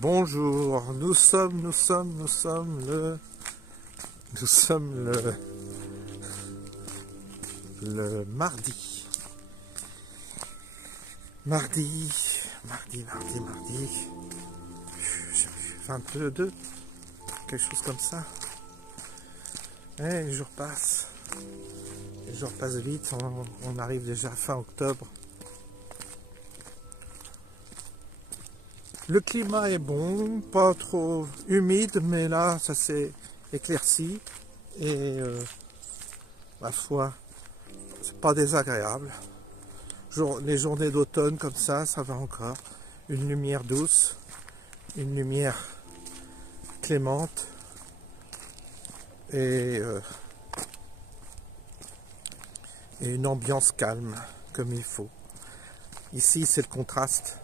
Bonjour, nous sommes le mardi. Mardi. J'ai 22, quelque chose comme ça. Les jours passent. Les jours passent vite, on arrive déjà fin octobre. Le climat est bon, pas trop humide, mais là ça s'est éclairci et ma foi, c'est pas désagréable. Les journées d'automne comme ça va encore. Une lumière douce, une lumière clémente et une ambiance calme comme il faut. Ici c'est le contraste.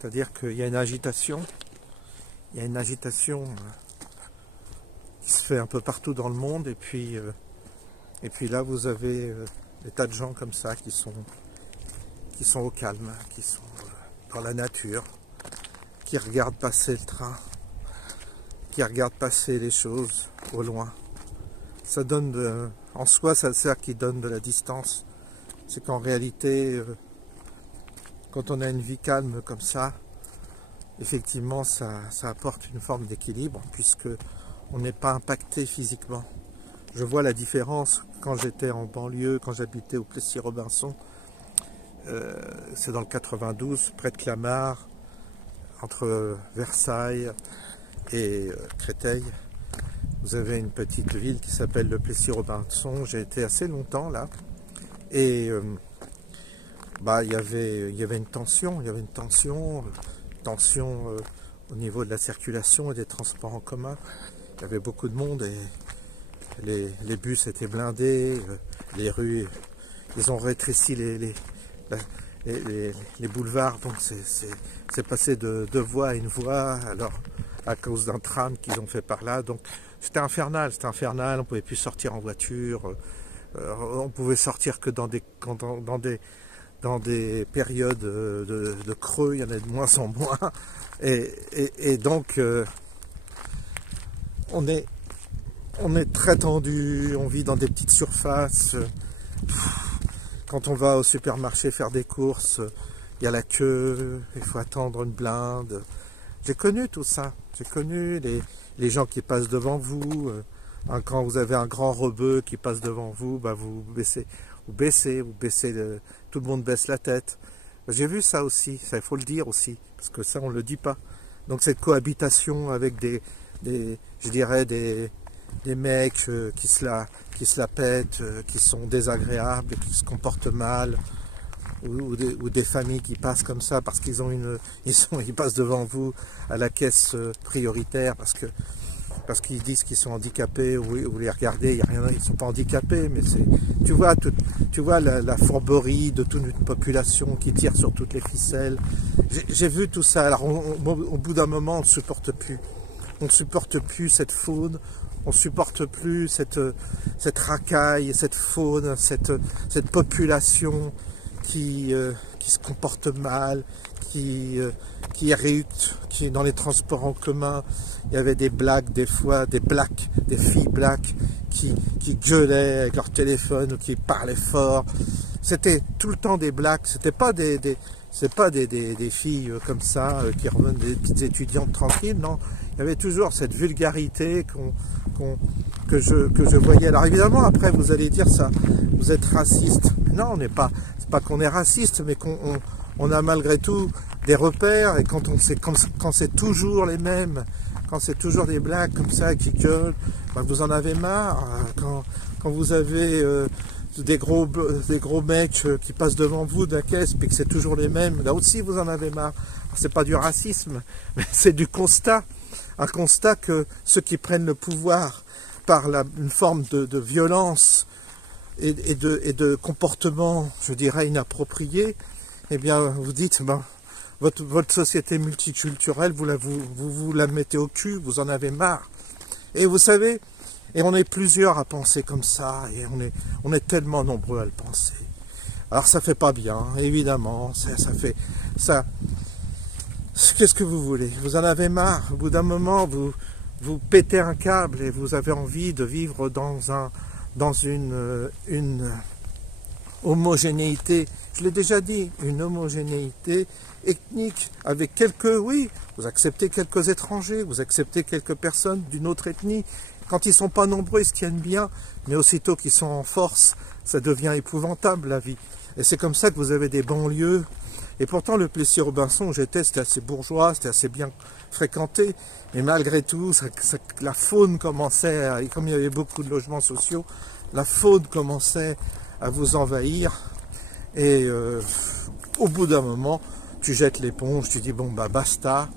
C'est-à-dire qu'il y a une agitation, qui se fait un peu partout dans le monde, et puis là vous avez des tas de gens comme ça qui sont au calme, qui sont dans la nature, qui regardent passer le train, qui regardent passer les choses au loin. Ça donne en soi, c'est ça qui donne de la distance. C'est qu'en réalité, quand on a une vie calme comme ça, effectivement ça apporte une forme d'équilibre puisque on n'est pas impacté physiquement. Je vois la différence quand j'étais en banlieue, quand j'habitais au Plessis-Robinson, c'est dans le 92, près de Clamart, entre Versailles et Créteil. Vous avez une petite ville qui s'appelle le Plessis-Robinson. J'ai été assez longtemps là et il y avait une tension, au niveau de la circulation et des transports en commun. Il y avait beaucoup de monde et les bus étaient blindés, les rues, ils ont rétréci les boulevards, donc c'est passé de 2 voies à 1 voie, alors à cause d'un tram qu'ils ont fait par là. Donc c'était infernal, on pouvait plus sortir en voiture, on pouvait sortir que dans des périodes de creux, il y en a de moins en moins, et donc on est très tendu, on vit dans des petites surfaces. Quand on va au supermarché faire des courses, il y a la queue, il faut attendre une blinde. J'ai connu tout ça, j'ai connu les gens qui passent devant vous. Quand vous avez un grand rebeu qui passe devant vous, vous baissez, tout le monde baisse la tête. J'ai vu ça aussi, ça il faut le dire aussi, parce que ça on ne le dit pas. Donc cette cohabitation avec des mecs qui se la pètent, qui sont désagréables, qui se comportent mal, ou des familles qui passent comme ça parce ils passent devant vous à la caisse prioritaire parce qu'ils disent qu'ils sont handicapés, ou les regardez, il y a rien, ils ne sont pas handicapés, mais tu vois la fourberie de toute une population qui tire sur toutes les ficelles. J'ai vu tout ça. Alors au bout d'un moment, on ne supporte plus. On ne supporte plus cette faune, on ne supporte plus cette racaille, cette faune, cette population qui se comporte mal, qui éructe, qui est dans les transports en commun. Il y avait des blagues, des fois, des filles blacks qui gueulaient avec leur téléphone ou qui parlaient fort. C'était tout le temps des blagues, c'était pas des filles comme ça qui revenaient, des petites étudiantes tranquilles, non. Il y avait toujours cette vulgarité que je voyais. Alors évidemment, après vous allez dire ça, vous êtes raciste. Non, on n'est pas. C'est pas qu'on est raciste, mais qu'on a malgré tout des repères, et quand c'est toujours les mêmes, quand c'est toujours des blagues comme ça qui gueulent, vous en avez marre. Quand vous avez des gros mecs qui passent devant vous de la caisse, puis que c'est toujours les mêmes, là aussi vous en avez marre. C'est pas du racisme, mais c'est du constat. Un constat que ceux qui prennent le pouvoir par une forme de violence et de comportement, je dirais, inapproprié, eh bien vous dites, votre société multiculturelle, vous la mettez au cul, vous en avez marre. Et vous savez, et on est plusieurs à penser comme ça, et on est tellement nombreux à le penser. Alors ça fait pas bien, évidemment, qu'est-ce que vous voulez? Vous en avez marre. Au bout d'un moment, vous pétez un câble et vous avez envie de vivre dans une homogénéité. Je l'ai déjà dit, une homogénéité ethnique avec quelques, oui, vous acceptez quelques étrangers, vous acceptez quelques personnes d'une autre ethnie. Quand ils ne sont pas nombreux, ils se tiennent bien, mais aussitôt qu'ils sont en force, ça devient épouvantable la vie. Et c'est comme ça que vous avez des banlieues. Et pourtant, le Plessis-Robinson où j'étais, c'était assez bourgeois, c'était assez bien fréquenté. Mais malgré tout, la faune commençait, comme il y avait beaucoup de logements sociaux, la faune commençait à vous envahir. Et au bout d'un moment, tu jettes l'éponge, tu dis bon bah basta,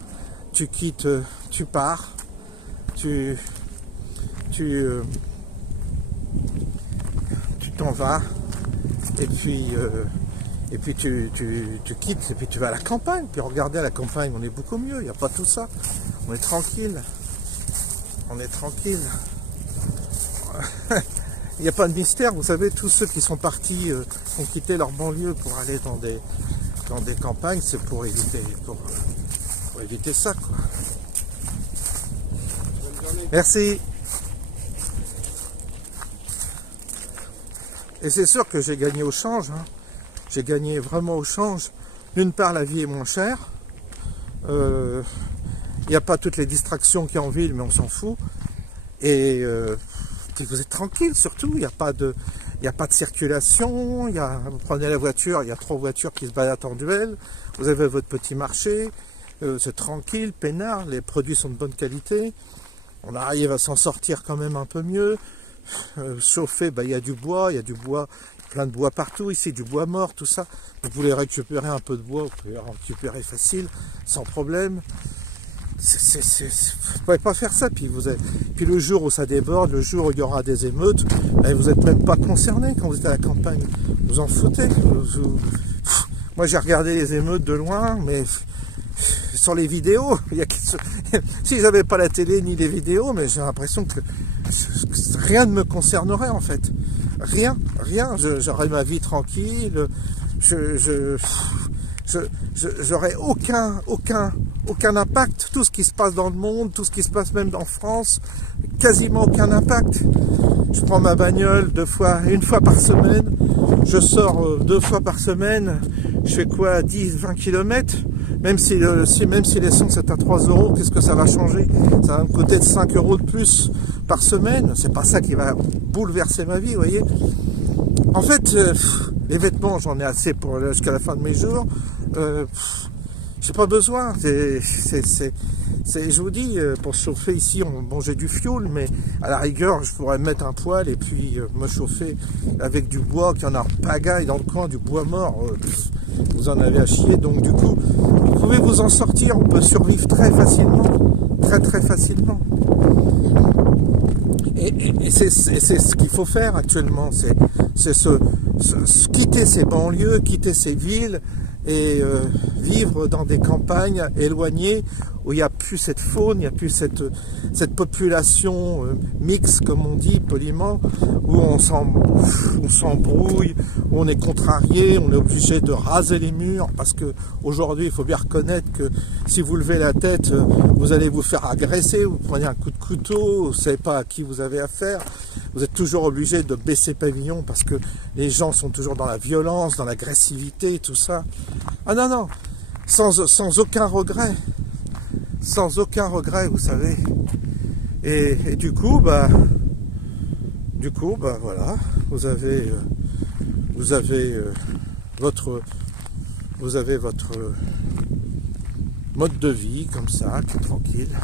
tu quittes, tu pars, tu t'en vas, et puis tu quittes, et puis tu vas à la campagne. Puis regardez, à la campagne, on est beaucoup mieux, il n'y a pas tout ça. On est tranquille. On est tranquille. Il n'y a pas de mystère, vous savez, tous ceux qui sont partis, qui ont quitté leur banlieue pour aller dans des campagnes, c'est pour éviter ça, quoi. Merci. Et c'est sûr que j'ai gagné au change, hein. J'ai gagné vraiment au change. D'une part, la vie est moins chère. Il n'y a pas toutes les distractions qu'il y a en ville, mais on s'en fout. Et vous êtes tranquille, surtout. Il n'y a pas de circulation. Vous prenez la voiture, il y a 3 voitures qui se baladent en duel. Vous avez votre petit marché. C'est tranquille, peinard. Les produits sont de bonne qualité. On arrive à s'en sortir quand même un peu mieux. Chauffer, il y a du bois, plein de bois partout ici, du bois mort, tout ça. Vous voulez récupérer un peu de bois, vous pouvez récupérer facile, sans problème. Vous ne pouvez pas faire ça. Puis le jour où ça déborde, le jour où il y aura des émeutes, vous n'êtes même pas concerné quand vous êtes à la campagne. Vous en foutez. Moi j'ai regardé les émeutes de loin, mais sur les vidéos, si j'avais pas la télé ni les vidéos, mais j'ai l'impression que rien ne me concernerait en fait. Rien. J'aurais ma vie tranquille. J'aurais aucun impact. Tout ce qui se passe dans le monde, tout ce qui se passe même en France, quasiment aucun impact. Je prends ma bagnole une fois par semaine. Je sors 2 fois par semaine. Je fais quoi, 10-20 km. Même si l'essence est à 3 €, qu'est-ce que ça va changer? Ça va me coûter de 5 € de plus par semaine. C'est pas ça qui va bouleverser ma vie, vous voyez. En fait, les vêtements, j'en ai assez jusqu'à la fin de mes jours. J'ai pas besoin. Je vous dis, pour chauffer ici, j'ai du fioul, mais à la rigueur, je pourrais mettre un poêle et puis me chauffer avec du bois, qu'il y en a pagaille dans le coin, du bois mort. Vous en avez à chier. Donc du coup, vous pouvez vous en sortir. On peut survivre très facilement. Très facilement. Et c'est ce qu'il faut faire actuellement. C'est quitter ces banlieues, quitter ces villes et vivre dans des campagnes éloignées où il n'y a plus cette faune, il n'y a plus cette population mixte, comme on dit poliment, où on s'embrouille, où on est contrarié, on est obligé de raser les murs, parce que aujourd'hui il faut bien reconnaître que si vous levez la tête, vous allez vous faire agresser, vous prenez un coup de couteau, vous ne savez pas à qui vous avez affaire, vous êtes toujours obligé de baisser pavillon parce que les gens sont toujours dans la violence, dans l'agressivité, tout ça. Ah non, sans aucun regret. Sans aucun regret, vous savez. Et du coup, voilà, vous avez votre mode de vie comme ça, tout tranquille.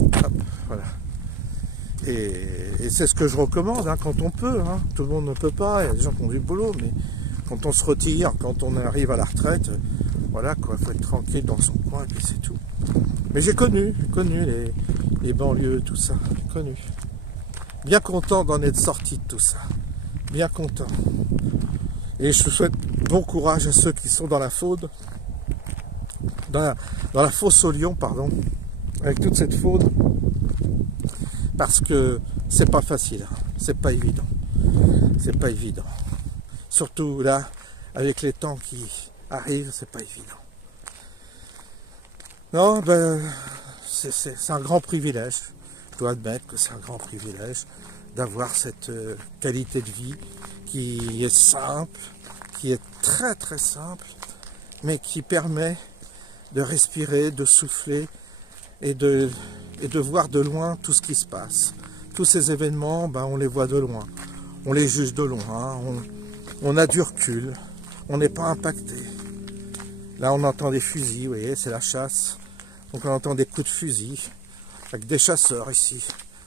Hop, voilà. Et c'est ce que je recommande, hein, quand on peut. Hein. Tout le monde ne peut pas, il y a des gens qui ont du boulot, mais quand on se retire, quand on arrive à la retraite, voilà quoi, il faut être tranquille dans son coin et puis c'est tout. Mais j'ai connu les banlieues, tout ça, j'ai connu. Bien content d'en être sorti de tout ça, bien content. Et je souhaite bon courage à ceux qui sont dans la faune, dans la fosse aux lions, pardon, avec toute cette faune, parce que c'est pas facile, c'est pas évident, surtout là, avec les temps qui arrivent, c'est pas évident. Non, ben, c'est un grand privilège. Je dois admettre que c'est un grand privilège d'avoir cette qualité de vie qui est simple, qui est très très simple, mais qui permet de respirer, de souffler et de voir de loin tout ce qui se passe. Tous ces événements, ben, on les voit de loin, on les juge de loin, on a du recul, on n'est pas impacté. Là on entend des fusils, vous voyez, c'est la chasse, donc on entend des coups de fusil, avec des chasseurs ici.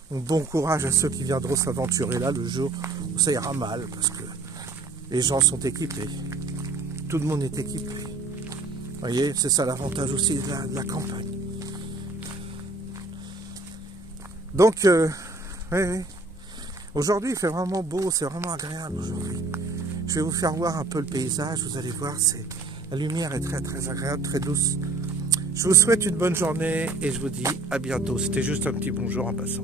Donc bon courage à ceux qui viendront s'aventurer là le jour où ça ira mal, parce que les gens sont équipés, tout le monde est équipé. Vous voyez, c'est ça l'avantage aussi de la campagne. Donc, oui. Aujourd'hui il fait vraiment beau, c'est vraiment agréable aujourd'hui. Je vais vous faire voir un peu le paysage, vous allez voir, la lumière est très très agréable, très douce. Je vous souhaite une bonne journée et je vous dis à bientôt. C'était juste un petit bonjour en passant.